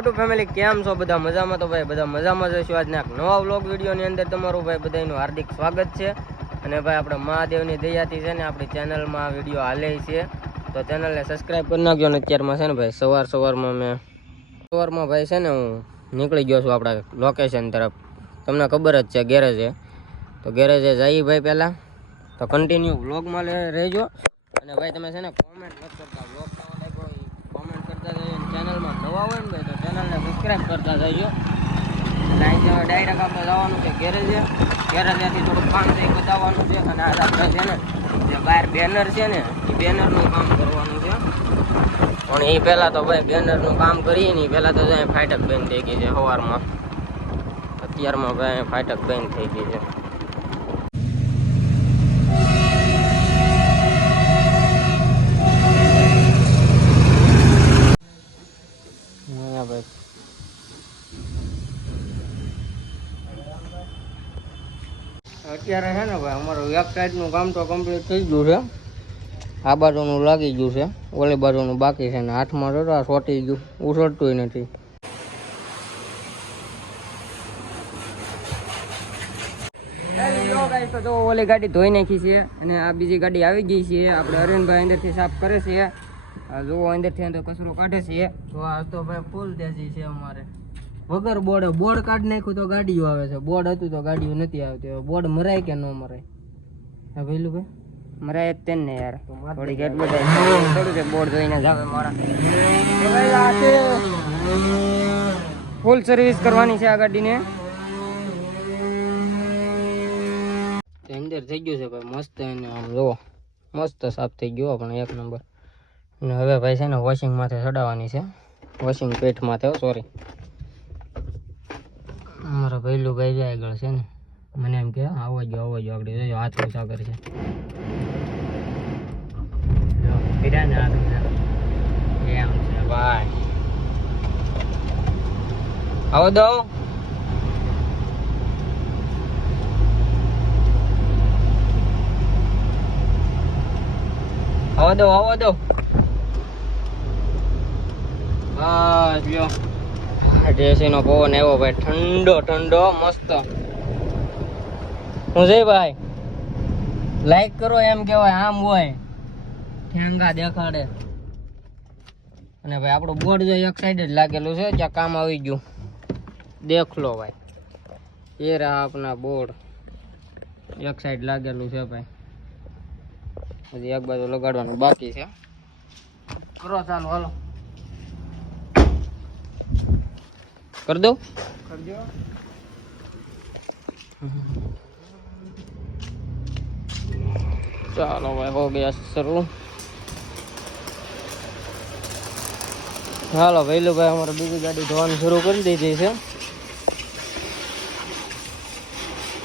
YouTube family કેમ છો બધા મજામાં? તો ભાઈ બધા મજામાં જઈશું. આજના એક નવા વ્લોગ વિડીયોની અંદર તમારું ભાઈ બધાનું હાર્દિક સ્વાગત છે. અને ભાઈ આપણે મહાદેવની દયાથી છે ને આપણી ચેનલમાં આ વિડીયો હાલે છે, તો ચેનલને સબસ્ક્રાઈબ કરી નાખજો. અને અત્યારમાં છે ને ભાઈ સવારમાં ભાઈ છે ને હું નીકળી ગયો છું આપણા લોકેશન તરફ. તમને ખબર જ છે ગેરેજે, તો ગેરેજે જઈએ ભાઈ પહેલાં. તો કન્ટિન્યુ વ્લોગમાં રહેજો. અને ભાઈ તમે છે ને કોમેન્ટ નથી કરતા, વ્લોગ કેવો લાગ્યો એ કોમેન્ટ કરતા જઈએ. ચેનલમાં નવા હોય ને ભાઈ તો ચેનલને સબસ્ક્રાઈબ કરતા જજો. અને અહીં ડાયરેક્ટ આપણે જવાનું છે ગેરેજે. ગેરેજેથી થોડુંક કામ છે એ બતાવવાનું છે. અને આ આપણે છે ને જે બહાર બેનર છે ને એ બેનરનું કામ કરવાનું છે. પણ એ પહેલાં તો ભાઈ બેનરનું કામ કરીએ ને એ પહેલાં તો જાય ફાટક બંધ થઈ ગઈ છે સવારમાં. અત્યારમાં ભાઈ ફાટક બંધ થઈ ગઈ છે. અત્યારે છે ને ભાઈ અમારું એક સાઈડનું કામ તો કમ્પ્લીટ થઈ ગયું છે. આ બાજુનું લાગી ગયું છે, ઓલી બાજુનું બાકી છે. ને હાથમાં તો આ સોટી ગયું, ઉછળતું નથી. તો જો ઓલી ગાડી ધોઈ નાખી છે અને આ બીજી ગાડી આવી ગઈ છે. આપણે અરવિંદભાઈ અંદરથી સાફ કરે છે. જો અંદરથી અંદર કચરો કાઢે છે. તો આ તો ભાઈ ફૂલ દેશી છે અમારે. વગર બોર્ડ કાઢી નાખ્યું તો ગાડીઓ આવે છે. બોર્ડ હતું તો ગાડીઓ નથી આવતી. બોર્ડ મરાય કે ન મરાય? હા ભઈલું ભાઈ મરાય જ તે ને યાર. થોડીક એટલું થોડું છે બોર્ડ જોઈને જ આવે મારા. ફૂલ સર્વિસ કરવાની છે આ ગાડીને. અંદર થઈ ગયું છે ભાઈ મસ્ત. એને આમ જુઓ મસ્ત સાફ થઈ ગયો પણ એક નંબર. અને હવે ભાઈ છે ને વોશિંગ માથે ચડાવવાની છે, વોશિંગ પેટ માથે. સોરી, અમારા ભઈલું ભાઈ જાય આગળ છે ને, મને એમ કે આવો જો આગળ જોજો હાથ સાગર છે. એમ છે ભાઈ. આવો દો. આવો દો. હા લ્યો દેશીનો પવન આવ્યો ભાઈ, ઠંડો મસ્ત. હું જઈ ભાઈ લાઈક કરો એમ કેવાય, આમ હોય ઠેંગા દેખાડે. અને ભાઈ આપણું બોર્ડ જો એક સાઈડ જ લાગેલું છે, ત્યાં કામ આવી ગયું. દેખ લો ભાઈ, એ રહ્યા આપના બોર્ડ એક સાઈડ લાગેલું છે ભાઈ. હજી એક બાજુ લગાડવાનું બાકી છે. કરો ચાલો, હાલો કરી દઉં. કરજો. ચાલો ભાઈ હો ગયા શરૂ. હાલો ભઈલું ભાઈ અમારે બીજી ગાડી ધોવાનું શરૂ કરી દીધી છે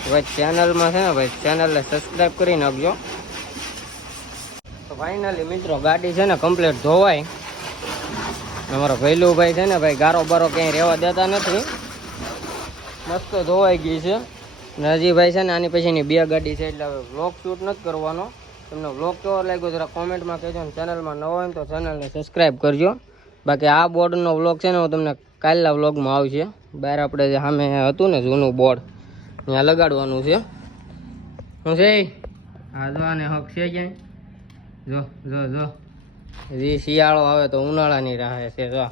ભાઈ. ચેનલમાં છે ને ભાઈ ચેનલને સબસ્ક્રાઈબ કરી નાખજો. તો ફાઇનલી મિત્રો ગાડી છે ને કમ્પ્લીટ ધોવાય. અમારો ભઈલું ભાઈ છે ને ભાઈ ગારો બારો ક્યાંય રહેવા દેતા નથી, મસ્ત ધોવાઈ ગઈ છે. ને હજી ભાઈ છે ને આની પછીની બે ગાડી છે, એટલે હવે વ્લોગ શૂટ નથી કરવાનો. તમને વ્લોગ કેવો લાગ્યો જરા કોમેન્ટમાં કહેજો. ને ચેનલમાં નવો હોય તો ચેનલને સબસ્ક્રાઈબ કરજો. બાકી આ બોર્ડનો વ્લોગ છે ને હું તમને કાલના વ્લોગમાં આવશે. બહાર આપણે જે સામે હતું ને જૂનું બોર્ડ ત્યાં લગાડવાનું છે. શું છે હા જો આને હક છે ક્યાંય? જો હજી શિયાળો આવે તો ઉનાળાની રાહ છે. જો